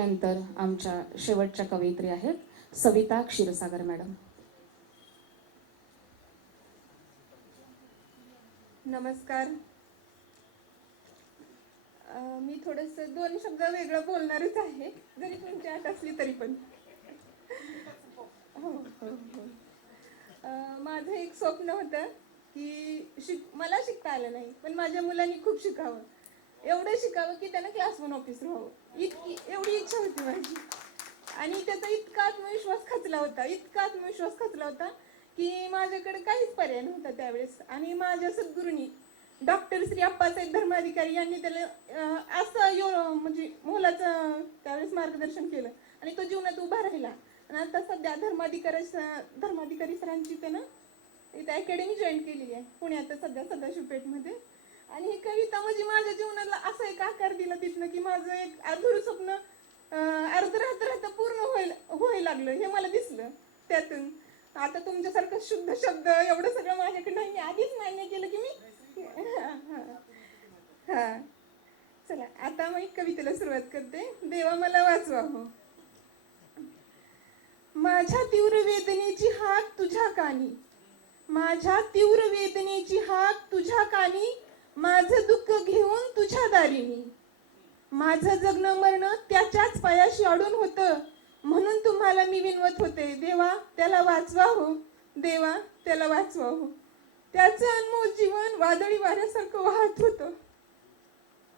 नंतर आमच्या शेवटच्या कवयित्री आहेत सविता क्षीरसागर मॅडम. नमस्कार. मी थोडस दोन शब्द वेगळं बोलणारच आहे. जरी तुमची आठ असली तरी पण. हो, हो, हो. माझं एक स्वप्न होतं की शिक मला शिकता आलं नाही पण माझ्या मुलांनी खूप शिकावं. एवढं शिकावं की त्यानं क्लास वन ऑफिसर व्हावं. इतकी एवढी इच्छा होती माझी. आणि त्याचा इतका आत्मविश्वास खचला होता इतका आत्मविश्वास खचला होता की माझ्याकडे काहीच पर्याय नव्हता त्यावेळेस. आणि माझ्या सद्गुरूंनी डॉक्टर श्री अप्पासाहेब धर्माधिकारी यांनी त्याला असं यो म्हणजे मोलाचं त्यावेळेस मार्गदर्शन केलं. आणि तो जीवनात उभा राहिला. आणि आता सध्या धर्माधिकारी धर्माधिकारी सरांची त्यानं इथं अकॅडमी जॉईन केली आहे. पुण्यात सध्या सदाशिवपेठमध्ये. आणि ही कविता म्हणजे माझ्या जीवनाला असा एक आकार दिला तिथनं की माझं एक अधुर स्वप्न अर्धरात अर्ध पूर्ण व्हायला व्हायला लागलं हे मला दिसलं त्यातून. आता तुमच्यासारखं शुद्ध शब्द एवढं सगळं माझ्याकडे नाही. आधीच मान्य केलं की मी हा. चला आता मी कवितेला सुरुवात करते. देवा मला वाचवा हो. माझ्या तीव्र वेदनेची हाक तुझ्या कानी. माझ्या तीव्र वेदनेची हाक तुझ्या कानी. माझं दुःख घेऊन तुझ्या दारी मी. माझं जगणं मरणं त्याच्याच पायाशी अडून होतं. म्हणून तुम्हाला मी विनवत होते देवा त्याला वाचवा हो देवा त्याला वाचवा हो त्याचं अनमोल जीवन वादळी वाऱ्यासारखं वाहत होतं.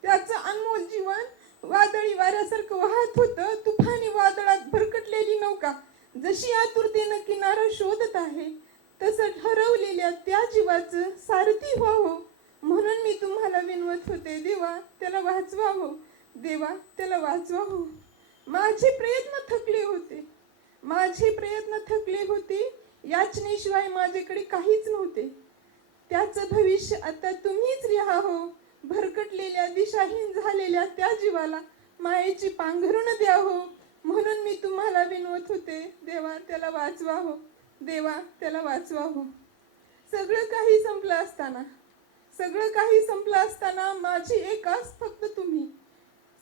त्याचं अनमोल जीवन वादळी वाऱ्यासारखं वाहत होतं. तुफानी वादळात भरकटलेली नौका जशी आतुरतेनं किनारा शोधत आहे तसं ठरवलेल्या त्या जीवाचं सारथी व्हावं म्हणून मी तुम्हाला विनवत होते देवा त्याला वाचवा हो देवा त्याला वाचवा हो माझे प्रयत्न थकले होते. माझे प्रयत्न थकले होते. याचनेशिवाय माझ्याकडे काहीच नव्हते. त्याचं भविष्य आता तुम्हीच लिहा हो. भरकटलेल्या दिशाहीन झालेल्या त्या जीवाला मायेची पांघरुण द्या हो. म्हणून मी तुम्हाला विनवत होते. देवा त्याला वाचवा हो. देवा त्याला वाचवा हो. सगळं काही संपलं असताना सगळं काही संपलं असताना माझी एक आस फक्त तुम्ही.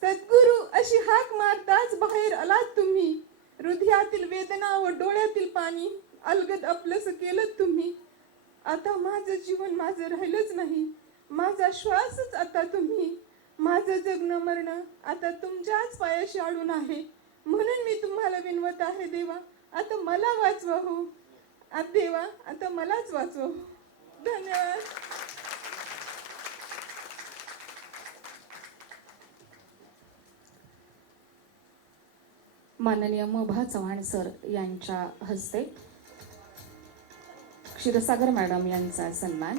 सद्गुरू अशी हाक मारताच बाहेर आलात तुम्ही. हृदयातील वेदना व डोळ्यातील पाणी अलगद आपलंस केलं तुम्ही. आता माझं जीवन माझं राहिलंच नाही. माझा श्वासच आता तुम्ही. माझं जगणं मरणं आता तुमच्याच पायाशी अडून आहे. म्हणून मी तुम्हाला विनवत आहे देवा आता मला वाचवा हो. आ देवा आता मलाच वाचवा हो. धन्यवाद. माननीय मभा चव्हाण सर यांच्या हस्ते क्षीरसागर मॅडम यांचा सन्मान.